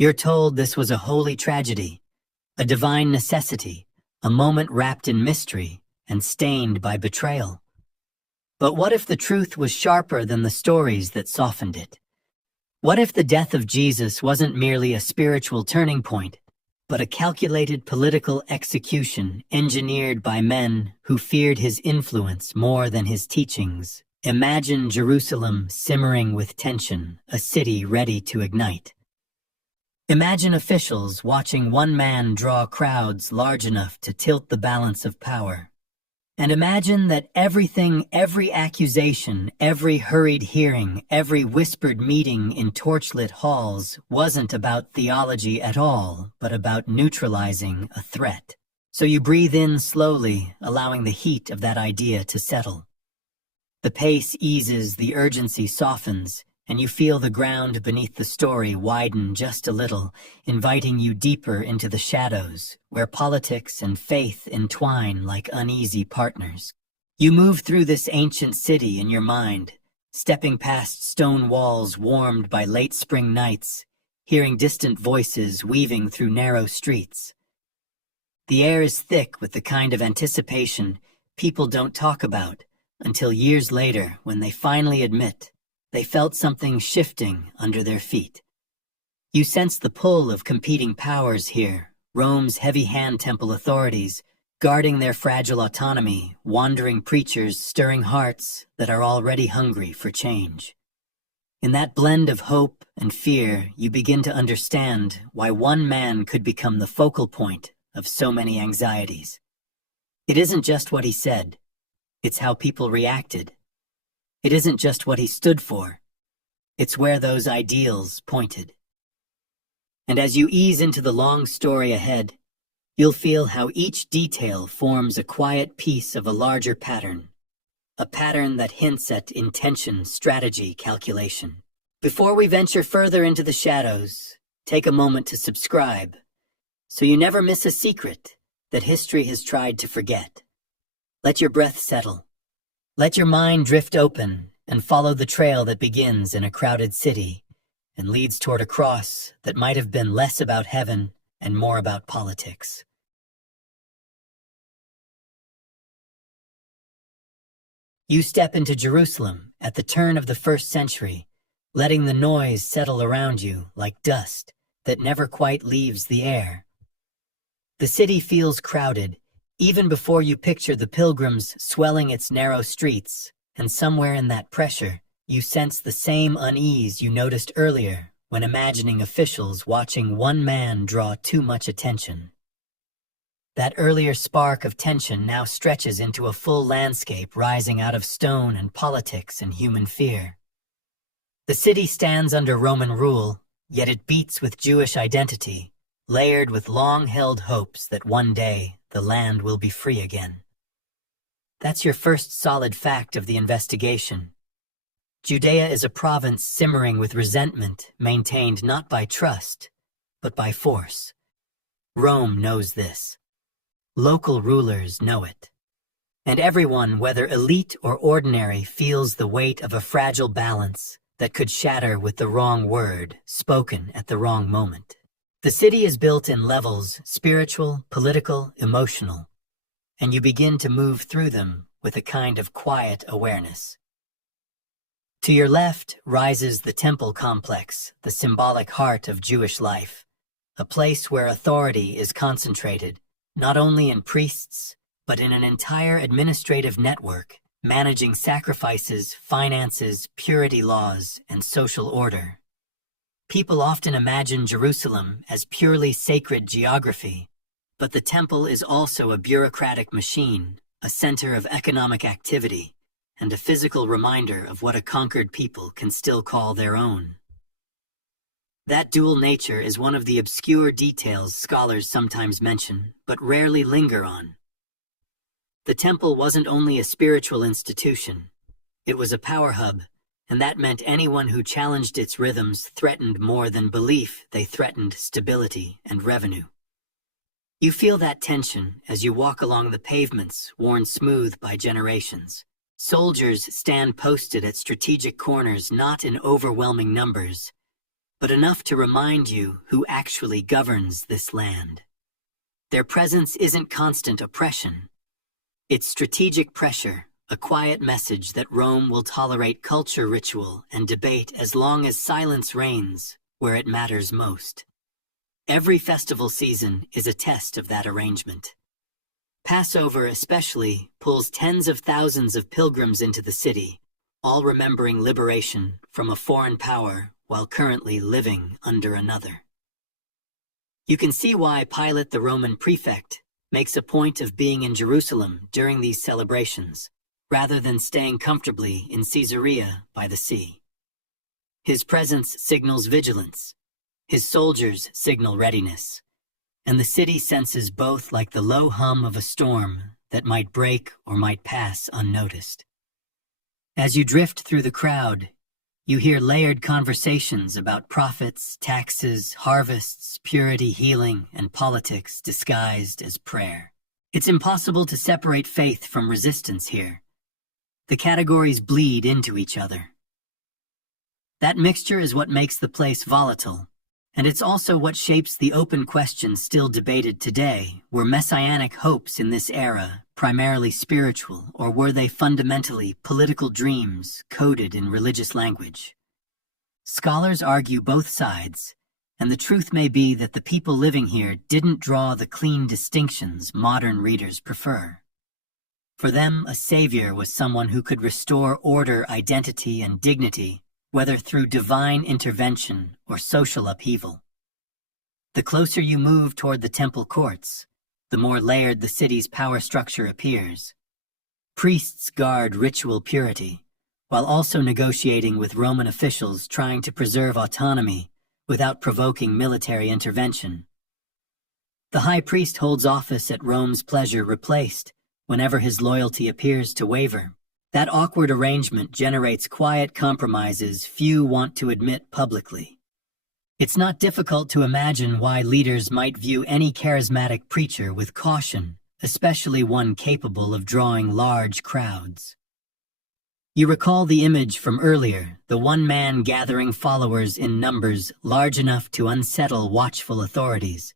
You're told this was a holy tragedy, a divine necessity, a moment wrapped in mystery and stained by betrayal. But what if the truth was sharper than the stories that softened it? What if the death of Jesus wasn't merely a spiritual turning point, but a calculated political execution engineered by men who feared his influence more than his teachings? Imagine Jerusalem simmering with tension, a city ready to ignite. Imagine officials watching one man draw crowds large enough to tilt the balance of power. And imagine that everything, every accusation, every hurried hearing, every whispered meeting in torchlit halls wasn't about theology at all, but about neutralizing a threat. So you breathe in slowly, allowing the heat of that idea to settle. The pace eases, the urgency softens, and you feel the ground beneath the story widen just a little, inviting you deeper into the shadows, where politics and faith entwine like uneasy partners. You move through this ancient city in your mind, stepping past stone walls warmed by late spring nights, hearing distant voices weaving through narrow streets. The air is thick with the kind of anticipation people don't talk about until years later when they finally admit they felt something shifting under their feet. You sense the pull of competing powers here, Rome's heavy-hand temple authorities, guarding their fragile autonomy, wandering preachers stirring hearts that are already hungry for change. In that blend of hope and fear, you begin to understand why one man could become the focal point of so many anxieties. It isn't just what he said, it's how people reacted. It isn't just what he stood for, it's where those ideals pointed. And as you ease into the long story ahead, you'll feel how each detail forms a quiet piece of a larger pattern, a pattern that hints at intention, strategy, calculation. Before we venture further into the shadows, take a moment to subscribe, so you never miss a secret that history has tried to forget. Let your breath settle. Let your mind drift open and follow the trail that begins in a crowded city and leads toward a cross that might have been less about heaven and more about politics. You step into Jerusalem at the turn of the 1st century, letting the noise settle around you like dust that never quite leaves the air. The city feels crowded, even before you picture the pilgrims swelling its narrow streets, and somewhere in that pressure, you sense the same unease you noticed earlier when imagining officials watching one man draw too much attention. That earlier spark of tension now stretches into a full landscape rising out of stone and politics and human fear. The city stands under Roman rule, yet it beats with Jewish identity, layered with long-held hopes that one day the land will be free again. That's your first solid fact of the investigation. Judea is a province simmering with resentment maintained not by trust, but by force. Rome knows this. Local rulers know it. And everyone, whether elite or ordinary, feels the weight of a fragile balance that could shatter with the wrong word spoken at the wrong moment. The city is built in levels, spiritual, political, emotional, and you begin to move through them with a kind of quiet awareness. To your left rises the temple complex, the symbolic heart of Jewish life, a place where authority is concentrated, not only in priests, but in an entire administrative network, managing sacrifices, finances, purity laws, and social order. People often imagine Jerusalem as purely sacred geography, but the temple is also a bureaucratic machine, a center of economic activity, and a physical reminder of what a conquered people can still call their own. That dual nature is one of the obscure details scholars sometimes mention, but rarely linger on. The temple wasn't only a spiritual institution, it was a power hub, and that meant anyone who challenged its rhythms threatened more than belief, they threatened stability and revenue. You feel that tension as you walk along the pavements worn smooth by generations. Soldiers stand posted at strategic corners, not in overwhelming numbers, but enough to remind you who actually governs this land. Their presence isn't constant oppression. It's strategic pressure, a quiet message that Rome will tolerate culture, ritual, and debate as long as silence reigns where it matters most. Every festival season is a test of that arrangement. Passover especially pulls tens of thousands of pilgrims into the city, all remembering liberation from a foreign power while currently living under another. You can see why Pilate, the Roman prefect, makes a point of being in Jerusalem during these celebrations, rather than staying comfortably in Caesarea by the sea. His presence signals vigilance, his soldiers signal readiness, and the city senses both like the low hum of a storm that might break or might pass unnoticed. As you drift through the crowd, you hear layered conversations about prophets, taxes, harvests, purity, healing, and politics disguised as prayer. It's impossible to separate faith from resistance here. The categories bleed into each other. That mixture is what makes the place volatile, and it's also what shapes the open questions still debated today. Were messianic hopes in this era primarily spiritual, or were they fundamentally political dreams coded in religious language? Scholars argue both sides, and the truth may be that the people living here didn't draw the clean distinctions modern readers prefer. For them, a savior was someone who could restore order, identity, and dignity, whether through divine intervention or social upheaval. The closer you move toward the temple courts, the more layered the city's power structure appears. Priests guard ritual purity, while also negotiating with Roman officials trying to preserve autonomy without provoking military intervention. The high priest holds office at Rome's pleasure, replaced whenever his loyalty appears to waver. That awkward arrangement generates quiet compromises few want to admit publicly. It's not difficult to imagine why leaders might view any charismatic preacher with caution, especially one capable of drawing large crowds. You recall the image from earlier, the one man gathering followers in numbers large enough to unsettle watchful authorities,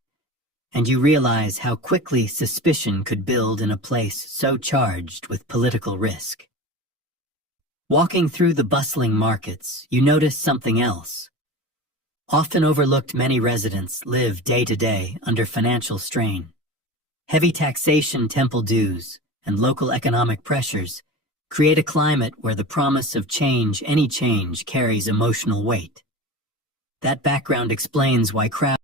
and you realize how quickly suspicion could build in a place so charged with political risk. Walking through the bustling markets, you notice something else. Often overlooked, many residents live day to day under financial strain. Heavy taxation, temple dues, and local economic pressures create a climate where the promise of change, any change, carries emotional weight. That background explains why crowds